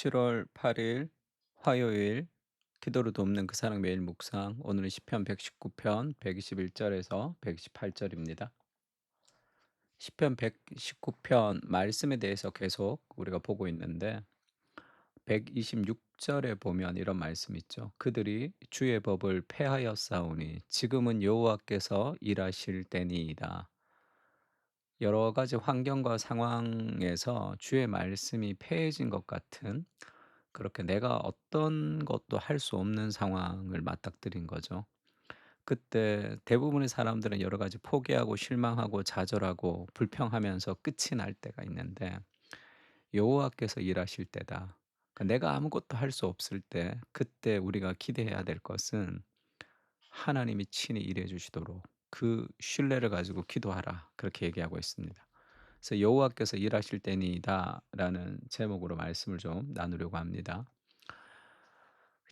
7월 8일 화요일 기도로 돕는 그 사랑 매일 묵상. 오늘은 시편 119편 121절에서 128절입니다. 시편 119편 말씀에 대해서 계속 우리가 보고 있는데 126절에 보면 이런 말씀 있죠. 그들이 주의 법을 폐하였사오니 지금은 여호와께서 일하실 때니이다. 여러 가지 환경과 상황에서 주의 말씀이 폐해진 것 같은, 그렇게 내가 어떤 것도 할 수 없는 상황을 맞닥뜨린 거죠. 그때 대부분의 사람들은 여러 가지 포기하고 실망하고 좌절하고 불평하면서 끝이 날 때가 있는데, 여호와께서 일하실 때다. 그러니까 내가 아무것도 할 수 없을 때, 그때 우리가 기대해야 될 것은 하나님이 친히 일해 주시도록 그 신뢰를 가지고 기도하라, 그렇게 얘기하고 있습니다. 그래서 여호와께서 일하실 때니다라는 제목으로 말씀을 좀 나누려고 합니다.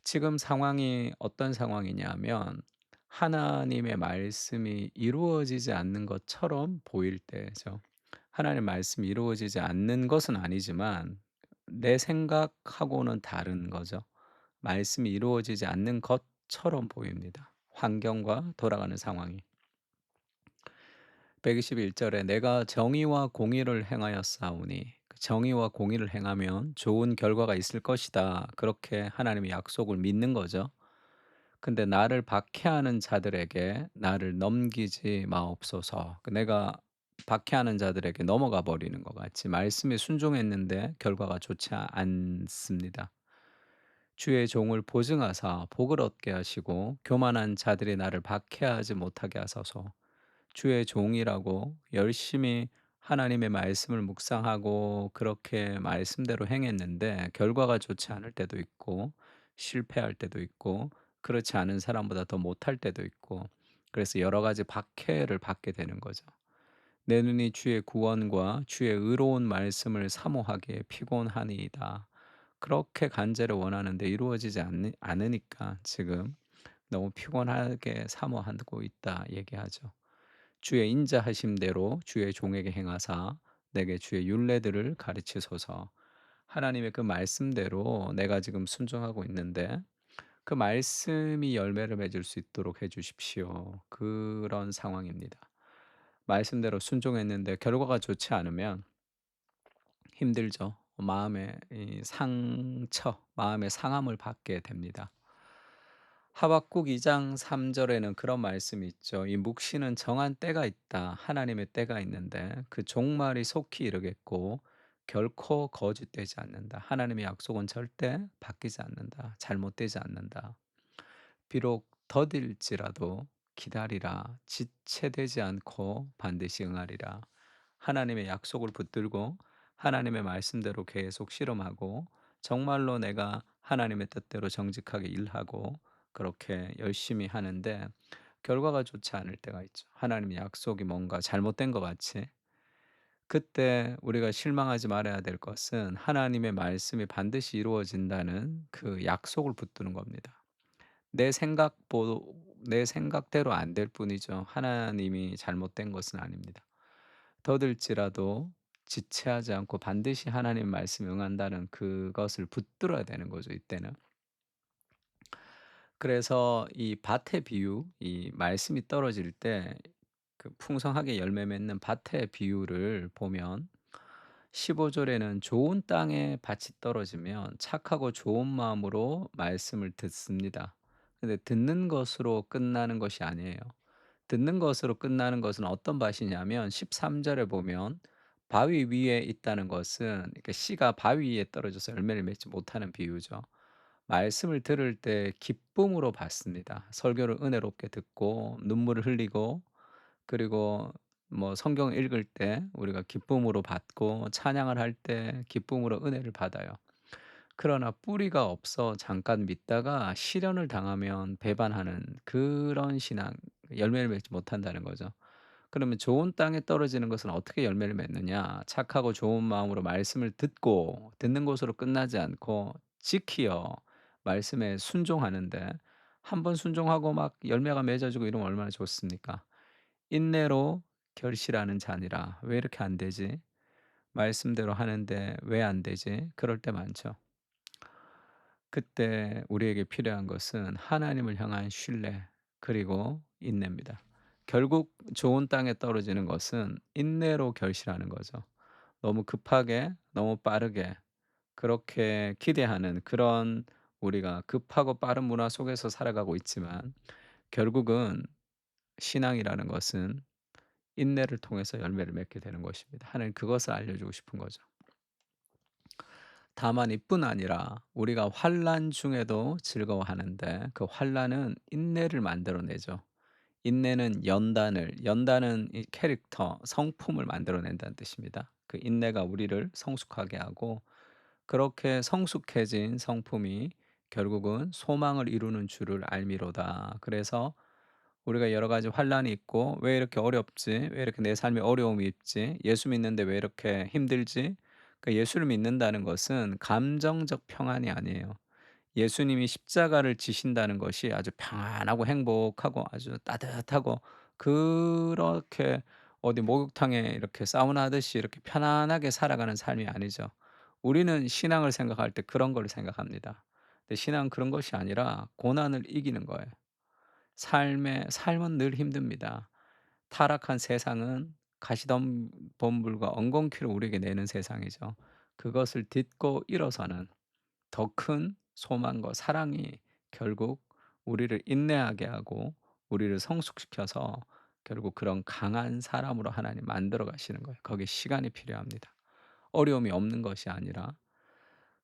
지금 상황이 어떤 상황이냐면, 하나님의 말씀이 이루어지지 않는 것처럼 보일 때죠. 하나님의 말씀이 이루어지지 않는 것은 아니지만 내 생각하고는 다른 거죠. 말씀이 이루어지지 않는 것처럼 보입니다, 환경과 돌아가는 상황이. 121절에 내가 정의와 공의를 행하였사오니, 그 정의와 공의를 행하면 좋은 결과가 있을 것이다, 그렇게 하나님의 약속을 믿는 거죠. 근데 나를 박해하는 자들에게 나를 넘기지 마옵소서. 내가 박해하는 자들에게 넘어가 버리는 것 같이 말씀에 순종했는데 결과가 좋지 않습니다. 주의 종을 보증하사 복을 얻게 하시고 교만한 자들이 나를 박해하지 못하게 하소서. 주의 종이라고 열심히 하나님의 말씀을 묵상하고 그렇게 말씀대로 행했는데 결과가 좋지 않을 때도 있고, 실패할 때도 있고, 그렇지 않은 사람보다 더 못할 때도 있고, 그래서 여러 가지 박해를 받게 되는 거죠. 내 눈이 주의 구원과 주의 의로운 말씀을 사모하기에 피곤하니이다. 그렇게 간절히 원하는데 이루어지지 않으니까 지금 너무 피곤하게 사모하고 있다 얘기하죠. 주의 인자하심대로 주의 종에게 행하사 내게 주의 율례들을 가르치소서. 하나님의 그 말씀대로 내가 지금 순종하고 있는데 그 말씀이 열매를 맺을 수 있도록 해 주십시오. 그런 상황입니다. 말씀대로 순종했는데 결과가 좋지 않으면 힘들죠. 마음의 이 상처, 마음의 상함을 받게 됩니다. 하박국 2장 3 절에는 그런 말씀이 있죠. "이 묵시는 정한 때가 있다. 하나님의 때가 있는데 그 종말이 속히 이르겠고 결코 거짓되지 않는다. 하나님의 약속은 절대 바뀌지 않는다. 잘못되지 않는다. 비록 더딜지라도 기다리라. 지체되지 않고 반드시 응하리라." 하나님의 약속을 붙들고 하나님의 말씀대로 계속 실험하고, 정말로 내가 하나님의 뜻대로 정직하게 일하고 그렇게 열심히 하는데 결과가 좋지 않을 때가 있죠. 하나님의 약속이 뭔가 잘못된 것 같이. 그때 우리가 실망하지 말아야 될 것은 하나님의 말씀이 반드시 이루어진다는 그 약속을 붙드는 겁니다. 내 생각대로 안 될 뿐이죠. 하나님이 잘못된 것은 아닙니다. 더딜지라도 지체하지 않고 반드시 하나님 말씀에 응한다는 그것을 붙들어야 되는 거죠, 이때는. 그래서 이 밭의 비유, 이 말씀이 떨어질 때 그 풍성하게 열매 맺는 밭의 비유를 보면 15 절에는 좋은 땅에 밭이 떨어지면 착하고 좋은 마음으로 말씀을 듣습니다. 근데 듣는 것으로 끝나는 것이 아니에요. 듣는 것으로 끝나는 것은 어떤 밭이냐면 13 절에 보면 바위 위에 있다는 것은, 그러니까 씨가 바위 위에 떨어져서 열매를 맺지 못하는 비유죠. 말씀을 들을 때 기쁨으로 받습니다. 설교를 은혜롭게 듣고 눈물을 흘리고, 그리고 뭐 성경 읽을 때 우리가 기쁨으로 받고 찬양을 할 때 기쁨으로 은혜를 받아요. 그러나 뿌리가 없어 잠깐 믿다가 시련을 당하면 배반하는 그런 신앙, 열매를 맺지 못한다는 거죠. 그러면 좋은 땅에 떨어지는 것은 어떻게 열매를 맺느냐? 착하고 좋은 마음으로 말씀을 듣고 듣는 것으로 끝나지 않고 지키어 말씀에 순종하는데, 한 번 순종하고 막 열매가 맺어지고 이러면 얼마나 좋습니까? 인내로 결실하는 자니라. 왜 이렇게 안 되지? 말씀대로 하는데 왜 안 되지? 그럴 때 많죠. 그때 우리에게 필요한 것은 하나님을 향한 신뢰 그리고 인내입니다. 결국 좋은 땅에 떨어지는 것은 인내로 결실하는 거죠. 너무 급하게 너무 빠르게 그렇게 기대하는 그런 우리가 급하고 빠른 문화 속에서 살아가고 있지만 결국은 신앙이라는 것은 인내를 통해서 열매를 맺게 되는 것입니다. 하나님 그것을 알려주고 싶은 거죠. 다만 이뿐 아니라 우리가 환난 중에도 즐거워하는데 그 환난은 인내를 만들어내죠. 인내는 연단은 이 캐릭터, 성품을 만들어낸다는 뜻입니다. 그 인내가 우리를 성숙하게 하고 그렇게 성숙해진 성품이 결국은 소망을 이루는 줄을 알미로다. 그래서 우리가 여러 가지 환란이 있고 '왜 이렇게 어렵지? 왜 이렇게 내 삶에 어려움이 있지? 예수 믿는데 왜 이렇게 힘들지?' 그 예수를 믿는다는 것은 감정적 평안이 아니에요. 예수님이 십자가를 지신다는 것이 아주 평안하고 행복하고 아주 따뜻하고 그렇게 어디 목욕탕에 이렇게 사우나 하듯이 이렇게 편안하게 살아가는 삶이 아니죠. 우리는 신앙을 생각할 때 그런 걸 생각합니다. 근데 신앙은 그런 것이 아니라 고난을 이기는 거예요. 삶은 늘 힘듭니다. 타락한 세상은 가시덤불과 엉겅퀴를 우리에게 내는 세상이죠. 그것을 딛고 일어서는 더 큰 소망과 사랑이 결국 우리를 인내하게 하고 우리를 성숙시켜서 결국 그런 강한 사람으로 하나님 만들어 가시는 거예요. 거기에 시간이 필요합니다. 어려움이 없는 것이 아니라.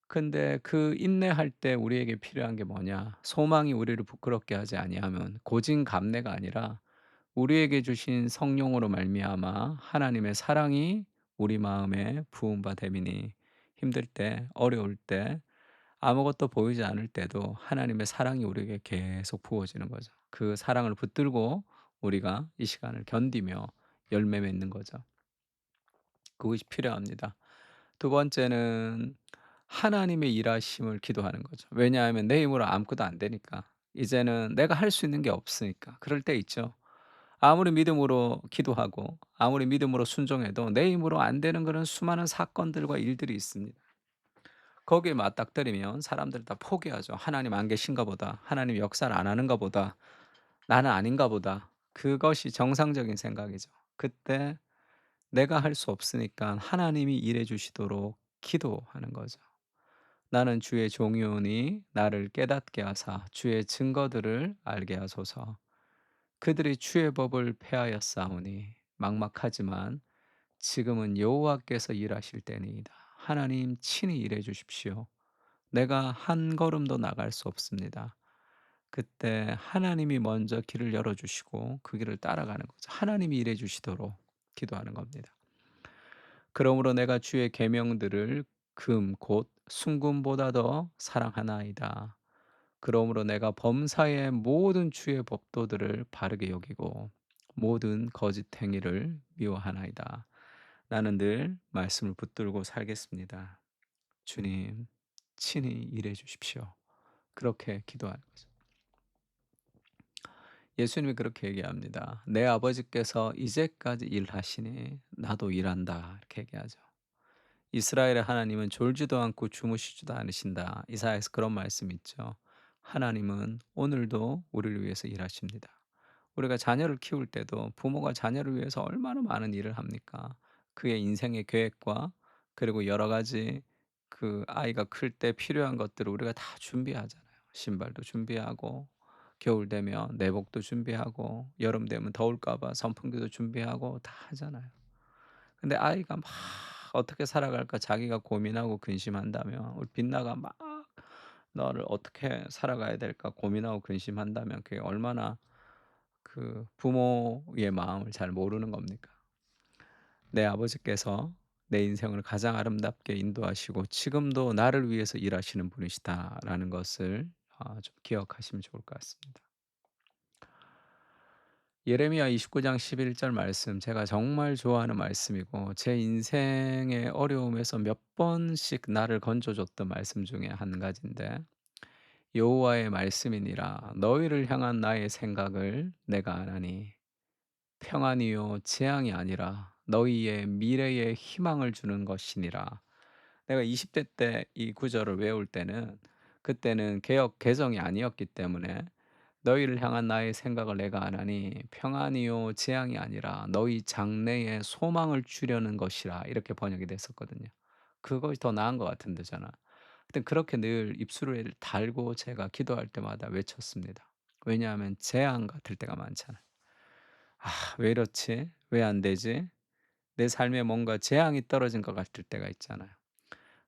근데 그 인내할 때 우리에게 필요한 게 뭐냐? 소망이 우리를 부끄럽게 하지 아니하면 고진감래가 아니라 우리에게 주신 성령으로 말미암아 하나님의 사랑이 우리 마음에 부음바 됨이니 힘들 때 어려울 때 아무것도 보이지 않을 때도 하나님의 사랑이 우리에게 계속 부어지는 거죠. 그 사랑을 붙들고 우리가 이 시간을 견디며 열매 맺는 거죠. 그것이 필요합니다. 두 번째는 하나님의 일하심을 기도하는 거죠. 왜냐하면 내 힘으로 아무것도 안 되니까. 이제는 내가 할 수 있는 게 없으니까. 그럴 때 있죠. 아무리 믿음으로 기도하고 아무리 믿음으로 순종해도 내 힘으로 안 되는 그런 수많은 사건들과 일들이 있습니다. 거기에 맞닥뜨리면 사람들 다 포기하죠. '하나님 안 계신가 보다. 하나님 역사를 안 하는가 보다. 나는 아닌가 보다.' 그것이 정상적인 생각이죠. 그때 내가 할 수 없으니까 하나님이 일해 주시도록 기도하는 거죠. "나는 주의 종이오니 나를 깨닫게 하사 주의 증거들을 알게 하소서. 그들이 주의 법을 폐하였사오니 막막하지만 지금은 여호와께서 일하실 때니이다. 하나님 친히 일해 주십시오. 내가 한 걸음도 나갈 수 없습니다." 그때 하나님이 먼저 길을 열어 주시고 그 길을 따라가는 거죠. 하나님이 일해 주시도록 기도하는 겁니다. "그러므로 내가 주의 계명들을 금 곧 순금보다 더 사랑하나이다. 그러므로 내가 범사의 모든 주의 법도들을 바르게 여기고 모든 거짓 행위를 미워하나이다." 나는 늘 말씀을 붙들고 살겠습니다. 주님, 친히 일해 주십시오. 그렇게 기도하는 거죠. 예수님이 그렇게 얘기합니다. "내 아버지께서 이제까지 일하시니 나도 일한다." 이렇게 얘기하죠. 이스라엘의 하나님은 졸지도 않고 주무시지도 않으신다. 이사야에서 그런 말씀이 있죠. 하나님은 오늘도 우리를 위해서 일하십니다. 우리가 자녀를 키울 때도 부모가 자녀를 위해서 얼마나 많은 일을 합니까? 그의 인생의 계획과 그리고 여러 가지 그 아이가 클 때 필요한 것들을 우리가 다 준비하잖아요. 신발도 준비하고 겨울 되면 내복도 준비하고 여름 되면 더울까 봐 선풍기도 준비하고 다 하잖아요. 근데 아이가 막 어떻게 살아갈까 자기가 고민하고 근심한다면 우리 빛나가 막 너를 어떻게 살아가야 될까 고민하고 근심한다면 그게 얼마나 그 부모의 마음을 잘 모르는 겁니까? 내 아버지께서 내 인생을 가장 아름답게 인도하시고 지금도 나를 위해서 일하시는 분이시다라는 것을 좀 기억하시면 좋을 것 같습니다. 예레미야 29장 11절 말씀 제가 정말 좋아하는 말씀이고 제 인생의 어려움에서 몇 번씩 나를 건져 줬던 말씀 중에 한 가지인데 여호와의 말씀이니라 너희를 향한 나의 생각을 내가 아나니 평안이요 재앙이 아니라 너희의 미래에 희망을 주는 것이니라. 내가 20대 때 이 구절을 외울 때는 그때는 개역 개정이 아니었기 때문에 "너희를 향한 나의 생각을 내가 아나니 평안이요 재앙이 아니라 너희 장래에 소망을 주려는 것이라." 이렇게 번역이 됐었거든요. 그것이 더 나은 것 같은데 저는. 하여튼 그렇게 늘 입술을 달고 제가 기도할 때마다 외쳤습니다. 왜냐하면 재앙 같을 때가 많잖아요. '아 왜 이렇지? 왜 안 되지?' 내 삶에 뭔가 재앙이 떨어진 것 같을 때가 있잖아요.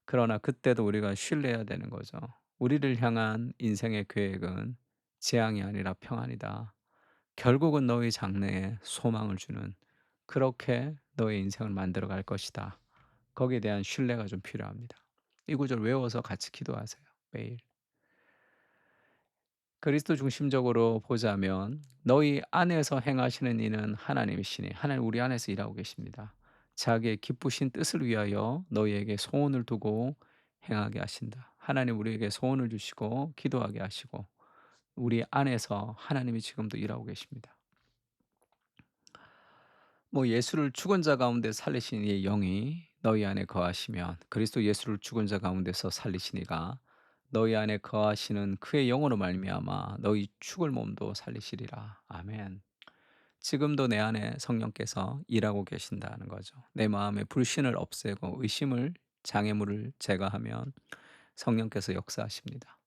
그러나 그때도 우리가 신뢰해야 되는 거죠. '우리를 향한 인생의 계획은 재앙이 아니라 평안이다. 결국은 너희 장래에 소망을 주는 그렇게 너의 인생을 만들어 갈 것이다.' 거기에 대한 신뢰가 좀 필요합니다. 이 구절 외워서 같이 기도하세요, 매일. 그리스도 중심적으로 보자면 너희 안에서 행하시는 이는 하나님이시니 하나님 우리 안에서 일하고 계십니다. 자기의 기쁘신 뜻을 위하여 너희에게 소원을 두고 행하게 하신다. 하나님 우리에게 소원을 주시고 기도하게 하시고 우리 안에서 하나님이 지금도 일하고 계십니다. 뭐 예수를 죽은 자 가운데 살리신 이의 영이 너희 안에 거하시면 그리스도 예수를 죽은 자 가운데서 살리신 이가 너희 안에 거하시는 그의 영으로 말미암아 너희 죽을 몸도 살리시리라. 아멘. 지금도 내 안에 성령께서 일하고 계신다는 거죠. 내 마음에 불신을 없애고 의심을 장애물을 제거하면 성령께서 역사하십니다.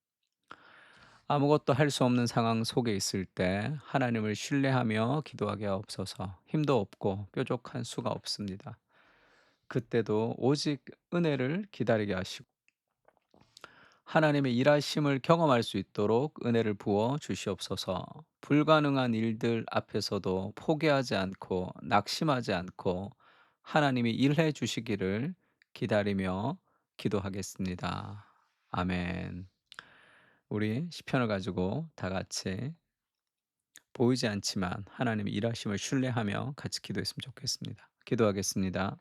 아무것도 할 수 없는 상황 속에 있을 때 하나님을 신뢰하며 기도하게 하옵소서. 힘도 없고 뾰족한 수가 없습니다. 그때도 오직 은혜를 기다리게 하시고 하나님의 일하심을 경험할 수 있도록 은혜를 부어 주시옵소서. 불가능한 일들 앞에서도 포기하지 않고 낙심하지 않고 하나님이 일해 주시기를 기다리며 기도하겠습니다. 아멘. 우리 시편을 가지고 다 같이 보이지 않지만 하나님의 일하심을 신뢰하며 같이 기도했으면 좋겠습니다. 기도하겠습니다.